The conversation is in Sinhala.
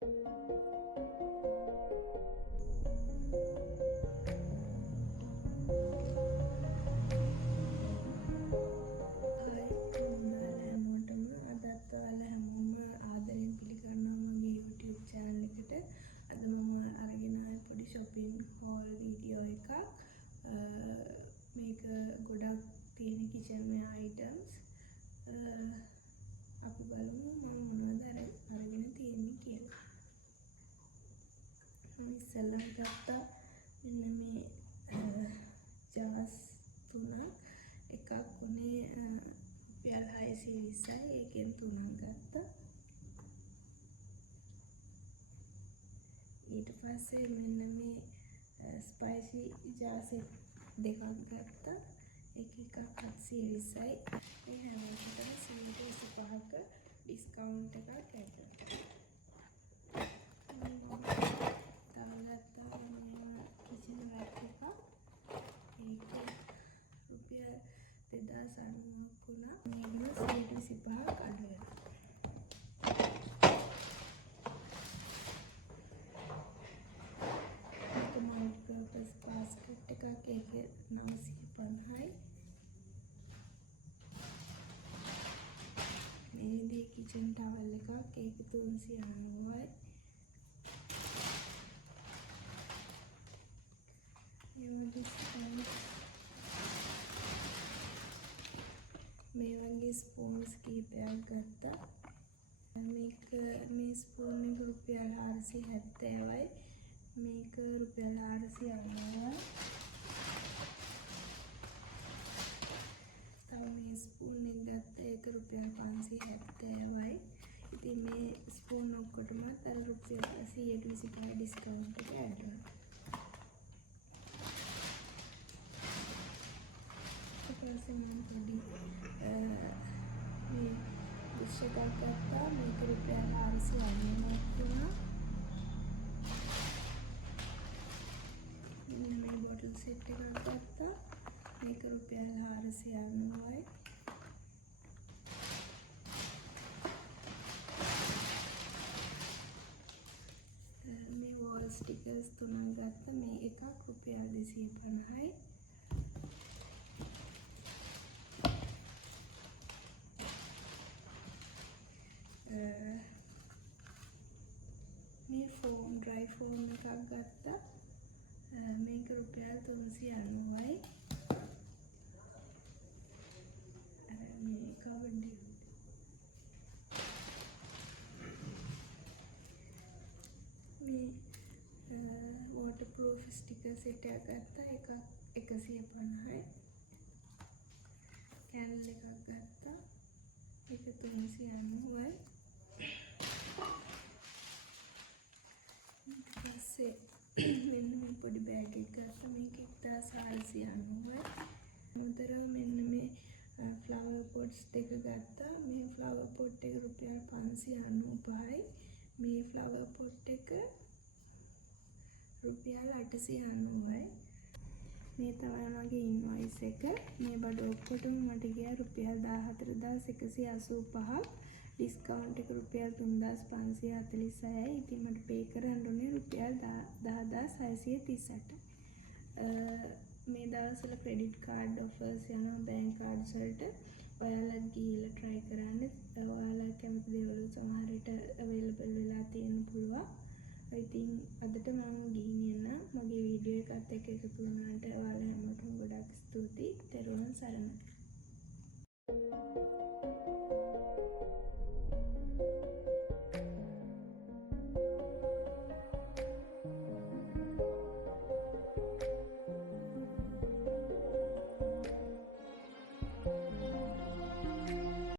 අද මම අරගෙන ආවේ පොඩි shopping haul video එකක්. මේක ගොඩක් තියෙන kitchen wear items. අපි බලමු මම මොනවද අරගෙන තියෙන්නේ කියලා. මම ඉස්සෙල්ලා ගත්තා මෙන්න මේ jars තුනක්. එකක් උනේ රුපියල් 620යි. ඒකෙන් තුනක් ගත්තා. ඊට පස්සේ මෙන්න මේ ස්පයිසි ජාර් සෙට් දෙකක් ගත්තා. එක එකක් 720යි. මේ හැම එකකටම 125ක ඩිස්කවුන්ට් එකක් ඇතුළත්. තව ගත්තා මේ කිචන් රැක් එකක්. ඒක රුපියල් 2090ක් වුණා. මේක 125ක් අඩු වෙනවා. multi-purpose basket එකක් ඒක 950යි. මේ kitchen towel එකක් ඒක 390යි. මේ වගේ ස්පූන්ස් කීපයක් ගත්තා. මේ ස්පූන් එක රුපියල් 470යි. මේක රුපියල් 490යි. තව මේ ස්පූන් එක ගත්තා. ඒක රුපියල් 570යි. ඉතින් මේ ස්පූන් ඔක්කොටම අර රුපියල් 125 ඩිස්කවුන්ට් එක ඇඩ් වෙනවා. ඊට පස්සේ මම පොඩි මේ ඩිෂ් එකක් ගත්තා. මේක රුපියල් 490ක් වුණා. මේ බොටල් සෙට් එකක් ගත්තා. මේක රුපියල් 490යි. මේ වෝල් ස්ටිකර්ස් තුනක් ගත්තා. මේ එකක් රුපියල් 250යි. මේ ෆෝම් ඩ්‍රයි ෆෝම් එකක් ගත්තා. මේක රුපියල් 390යි. මේ කවර්ඩ් මේ waterproof sticker set එකක් ගත්තා. එකක් 150යි. කැන්ඩල් එකක් ගත්තා. ඒක 390යි. ඊට පස්සේ මෙන්න මේ පොඩි බෑග් එකක් ගත්තා. මේක 1490යි. මුදර මෙන්න මේ ෆ්ලවර් පොට්ස් දෙක ගත්තා. මේ ෆ්ලවර් පොට් එක රුපියල් 595යි. මේ ෆ්ලවර් පොට් එක රුපියල් 890යි. මේ තමයි මගේ ඉන්වොයිස් එක. මේ බඩ ඔක්කොටම මට ගියා රුපියල් 14185ක්. ඩිස්කවුන්ට් එක රුපියල් 3546යි. ඉතින් මට පේ කරන්න උනේ රුපියල් 10638යි. මේ දවස්වල ක්‍රෙඩිට් කාඩ් ඔෆර්ස් යනවා බැංක් කාඩ්ස් වලට. ඔයාලත් ගිහිල්ලා try කරන්න. ඔයාලා කැමති දේවල් සමහර විට available වෙලා තියෙන්න පුළුවන්. ඉතින් අදට මම ගිහින් එන්න. මගේ වීඩියෝ එකත් එක්ක එකතු වුණාට ඔයාලා හැමෝටම ගොඩක් ස්තුතියි. තෙරුවන් සරණයි.